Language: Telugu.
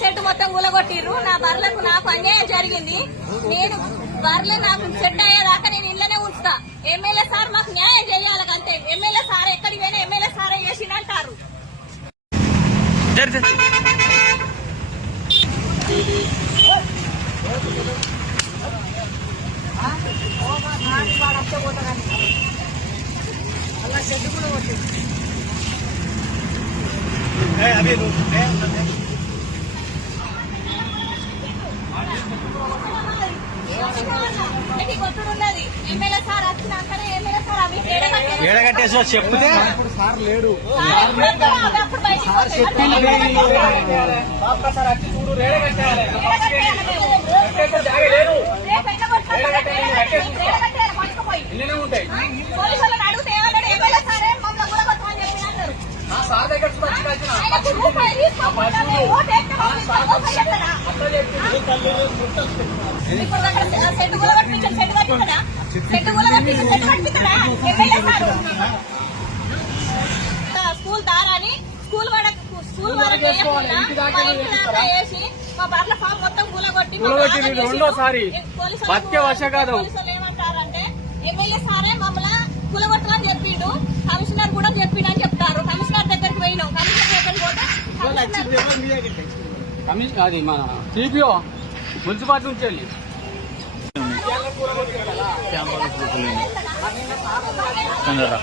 సెట్ మొత్తం కూలగొట్టిర్రు. నా బర్లకు నాకు అన్యాయం జరిగింది. నేను బర్రెలు నాకు సెట్ అయ్యేదాకా నేను ఇళ్ళనే ఉంచుతా. ఎమ్మెల్యే సార్ మాకు న్యాయం చేయాలి అంతే. ఎమ్మెల్యే సార్ ఎక్కడికి పోయినా ఎమ్మెల్యే సారే చేసిందంటారు. అలా సెట్ కూడా కొట్టింది. ఎమ్మెల్యే సార్ వచ్చినాకనే ఎమ్మెల్యే సార్ అవి ఏడగట్టేసో చెప్తే సార్ లేడు. పోలీసులను అడిగితే ఏమన్నాడు? ఎమ్మెల్యే సారే మమ్మల్ని కూడా కొట్టమని చెప్పి అన్నారు. సెట్ కూడా కట్టించాడు. సెట్ కట్టించడా? సెట్ కూడా కట్టించాడు. సెట్ కట్టించడా ఎమ్మెల్యే సారు? స్కూల్ దారాని స్కూల్ వరకు వేసి మా బర్ల ఫామ్ మొత్తం కూలగొట్టి రెండోసారి ఏమంటారంటే ఎమ్మెల్యే సారే మమ్మల్ని కూలగొట్టమని చెప్పిండు. కమిషనర్ కూడా చెప్పిండు అని చెప్తారు. కమిషనర్ దగ్గరికి పోయినాం. కమిషనర్ దగ్గరికి పోతే అది మన సిపిఓ మున్సిపాలిటీ నుంచి వెళ్ళి చెప్తాను.